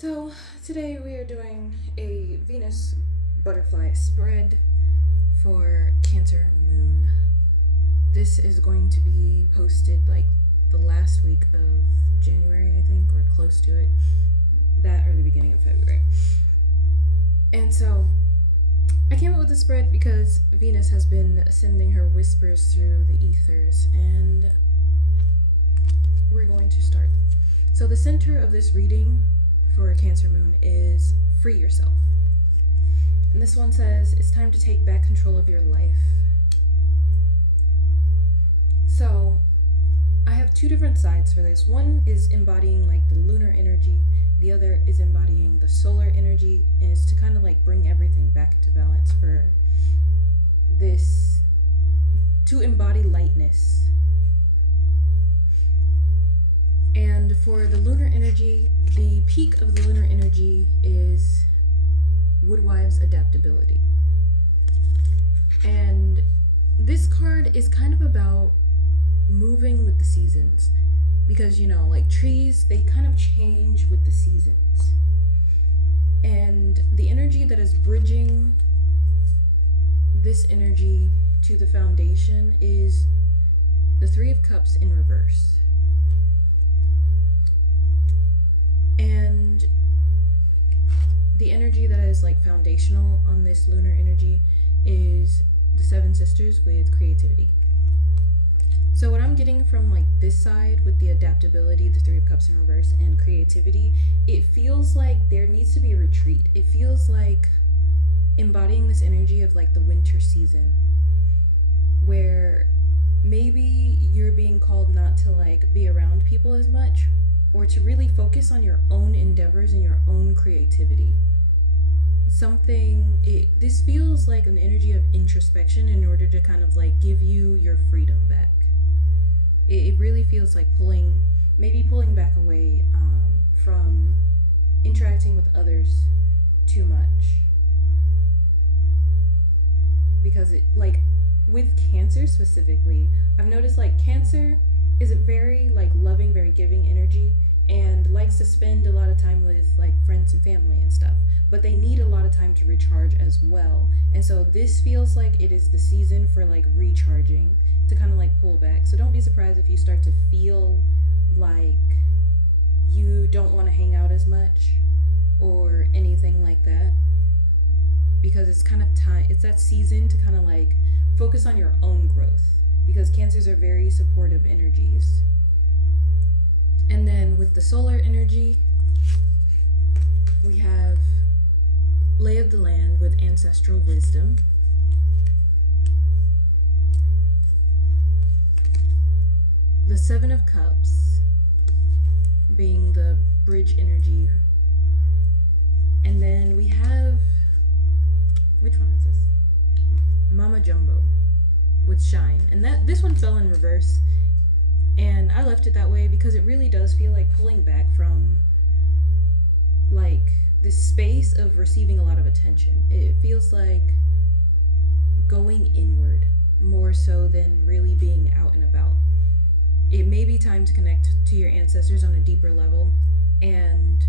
So, today we are doing a Venus butterfly spread for Cancer Moon. This is going to be posted like the last week of January, I think, or close to it. That or the beginning of February. And so, I came up with the spread because Venus has been sending her whispers through the ethers, and we're going to start. So, the center of this reading for Cancer Moon is free yourself. And this one says, it's time to take back control of your life. So, I have two different sides for this. One is embodying like the lunar energy, the other is embodying the solar energy, and it's to kind of like bring everything back into balance for this, to embody lightness. And for the lunar energy, the peak of the lunar energy is Woodwives Adaptability. And this card is kind of about moving with the seasons. Because, like trees, they kind of change with the seasons. And the energy that is bridging this energy to the foundation is the Three of Cups in reverse. And the energy that is like foundational on this lunar energy is the Seven Sisters with creativity. So what I'm getting from like this side with the adaptability, the Three of Cups in reverse, and creativity, it feels like there needs to be a retreat. It feels like embodying this energy of like the winter season, where maybe you're being called not to like be around people as much, or to really focus on your own endeavors and your own creativity. This feels like an energy of introspection in order to kind of like give you your freedom back. It really feels like pulling back away from interacting with others too much. Because with Cancer specifically, I've noticed like Cancer is a very like loving, very giving energy, and likes to spend a lot of time with like friends and family and stuff, but they need a lot of time to recharge as well. And so this feels like it is the season for like recharging, to kind of like pull back. So don't be surprised if you start to feel like you don't want to hang out as much or anything like that, because it's kind of time, it's that season to kind of like focus on your own growth, because Cancers are very supportive energies. And then with the solar energy, we have Lay of the Land with ancestral wisdom. The Seven of Cups being the bridge energy. And then we have, which one is this? Mama Jumbo with Shine. And this one fell in reverse. And I left it that way because it really does feel like pulling back from like this space of receiving a lot of attention. It feels like going inward more so than really being out and about. It may be time to connect to your ancestors on a deeper level. And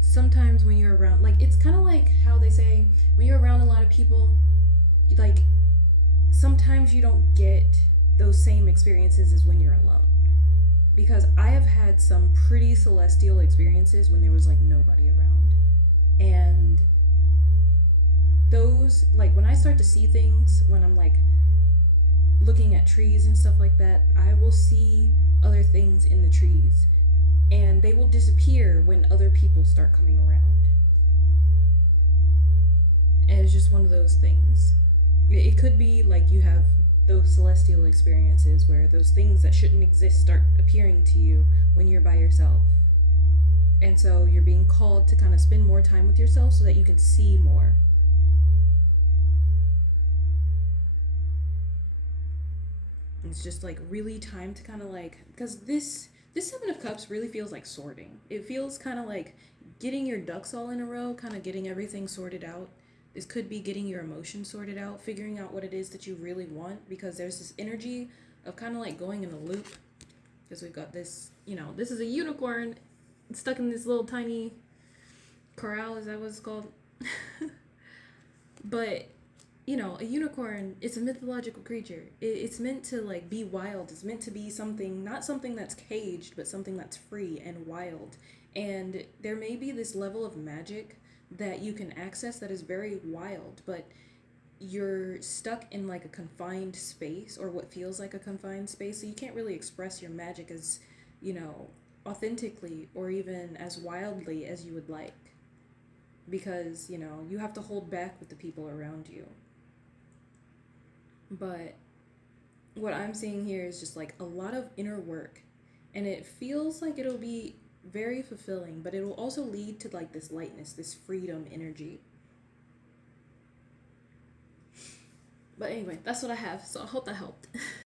sometimes when you're around, like, it's kind of like how they say when you're around a lot of people, like, sometimes you don't get those same experiences as when you're alone. Because I have had some pretty celestial experiences when there was like nobody around. And those, like, when I start to see things, when I'm like looking at trees and stuff like that, I will see other things in the trees, and they will disappear when other people start coming around. And it's just one of those things. It could be like you have those celestial experiences where those things that shouldn't exist start appearing to you when you're by yourself. And so you're being called to kind of spend more time with yourself so that you can see more. It's just like really time to kind of like, because this Seven of Cups really feels like sorting. It feels kind of like getting your ducks all in a row, kind of getting everything sorted out. This could be getting your emotions sorted out, figuring out what it is that you really want, because there's this energy of kind of like going in a loop, because we've got this, this is a unicorn stuck in this little tiny corral. Is that what it's called? But you know, a unicorn, it's a mythological creature. It's meant to like be wild. It's meant to be something, not something that's caged, but something that's free and wild. And there may be this level of magic that you can access that is very wild, but you're stuck in like a confined space, or what feels like a confined space, so you can't really express your magic as, you know, authentically or even as wildly as you would like, because, you know, you have to hold back with the people around you. But what I'm seeing here is just like a lot of inner work, and it feels like it'll be very fulfilling, but it will also lead to like this lightness, this freedom energy. But anyway, that's what I have, so I hope that helped.